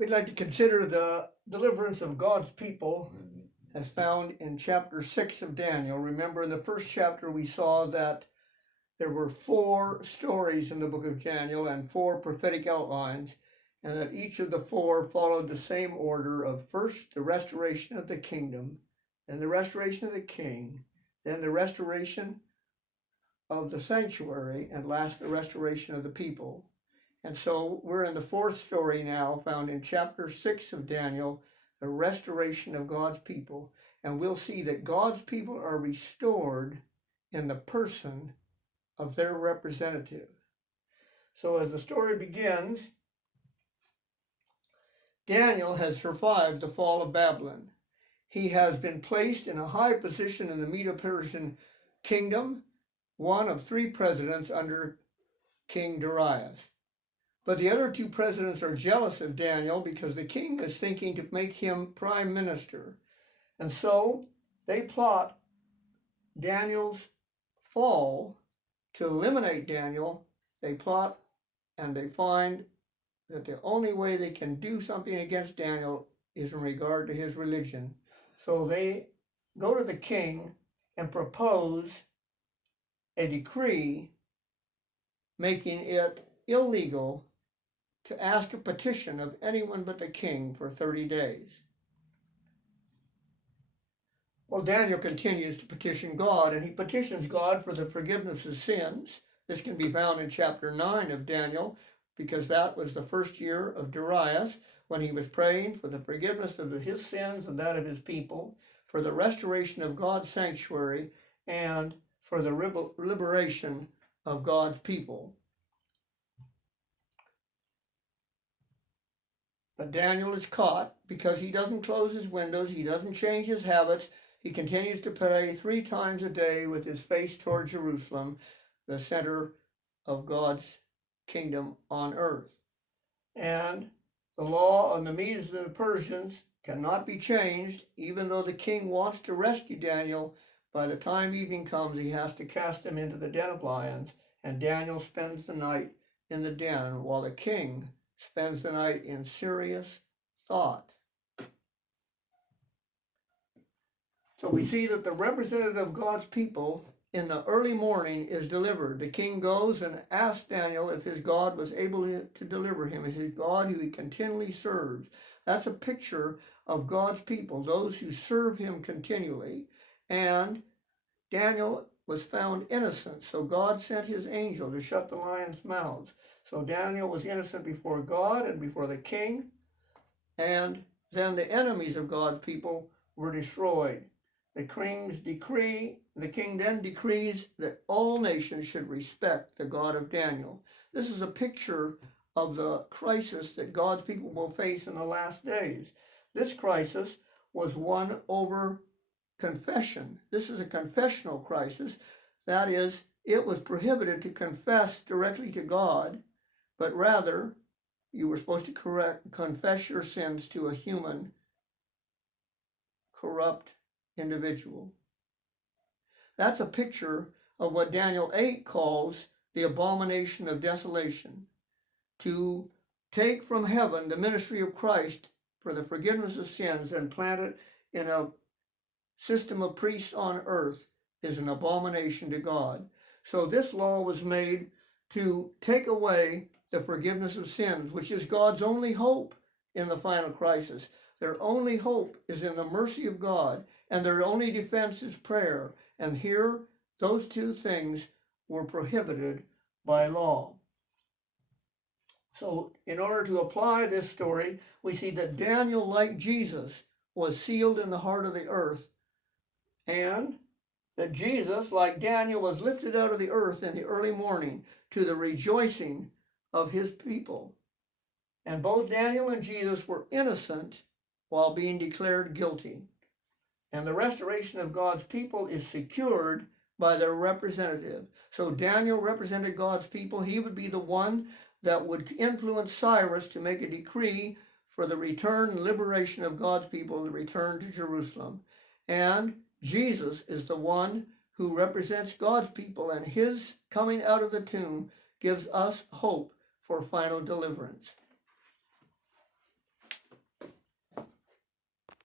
We'd like to consider the deliverance of God's people as found in chapter 6 of Daniel. Remember, in the first chapter, we saw that there were 4 stories in the book of Daniel and 4 prophetic outlines, and that each of the 4 followed the same order of first the restoration of the kingdom, then the restoration of the king, then the restoration of the sanctuary, and last the restoration of the people. And so we're in the 4th story now, found in chapter 6 of Daniel, the restoration of God's people. And we'll see that God's people are restored in the person of their representative. So as the story begins, Daniel has survived the fall of Babylon. He has been placed in a high position in the Medo-Persian kingdom, one of 3 presidents under King Darius. But the other 2 presidents are jealous of Daniel because the king is thinking to make him prime minister. And so they plot Daniel's fall to eliminate Daniel. They plot and they find that the only way they can do something against Daniel is in regard to his religion. So they go to the king and propose a decree making it illegal to ask a petition of anyone but the king for 30 days. Well, Daniel continues to petition God, and he petitions God for the forgiveness of sins. This can be found in chapter 9 of Daniel, because that was the first year of Darius, when he was praying for the forgiveness of his sins and that of his people, for the restoration of God's sanctuary, and for the liberation of God's people. But Daniel is caught because he doesn't close his windows, he doesn't change his habits. He continues to pray 3 times a day with his face toward Jerusalem, the center of God's kingdom on earth. And the law on the Medes and the Persians cannot be changed, even though the king wants to rescue Daniel. By the time evening comes, he has to cast him into the den of lions, and Daniel spends the night in the den while the king spends the night in serious thought. So we see that the representative of God's people in the early morning is delivered. The king goes and asks Daniel if his God was able to deliver him, is his God who he continually serves. That's a picture of God's people, those who serve him continually. And Daniel was found innocent, so God sent his angel to shut the lions' mouths. So Daniel was innocent before God and before the king, and then the enemies of God's people were destroyed. The king then decrees that all nations should respect the God of Daniel. This is a picture of the crisis that God's people will face in the last days. This crisis was one over confession. This is a confessional crisis. That is, it was prohibited to confess directly to God, but rather you were supposed to confess your sins to a human, corrupt individual. That's a picture of what Daniel 8 calls the abomination of desolation. To take from heaven the ministry of Christ for the forgiveness of sins and plant it in a system of priests on earth is an abomination to God. So this law was made to take away the forgiveness of sins, which is God's only hope in the final crisis. Their only hope is in the mercy of God, and their only defense is prayer. And here, those 2 things were prohibited by law. So in order to apply this story, we see that Daniel, like Jesus, was sealed in the heart of the earth, and that Jesus, like Daniel, was lifted out of the earth in the early morning to the rejoicing of his people. And both Daniel and Jesus were innocent while being declared guilty. And the restoration of God's people is secured by their representative. So Daniel represented God's people. He would be the one that would influence Cyrus to make a decree for the return and liberation of God's people, the return to Jerusalem. And Jesus is the one who represents God's people, and his coming out of the tomb gives us hope for final deliverance.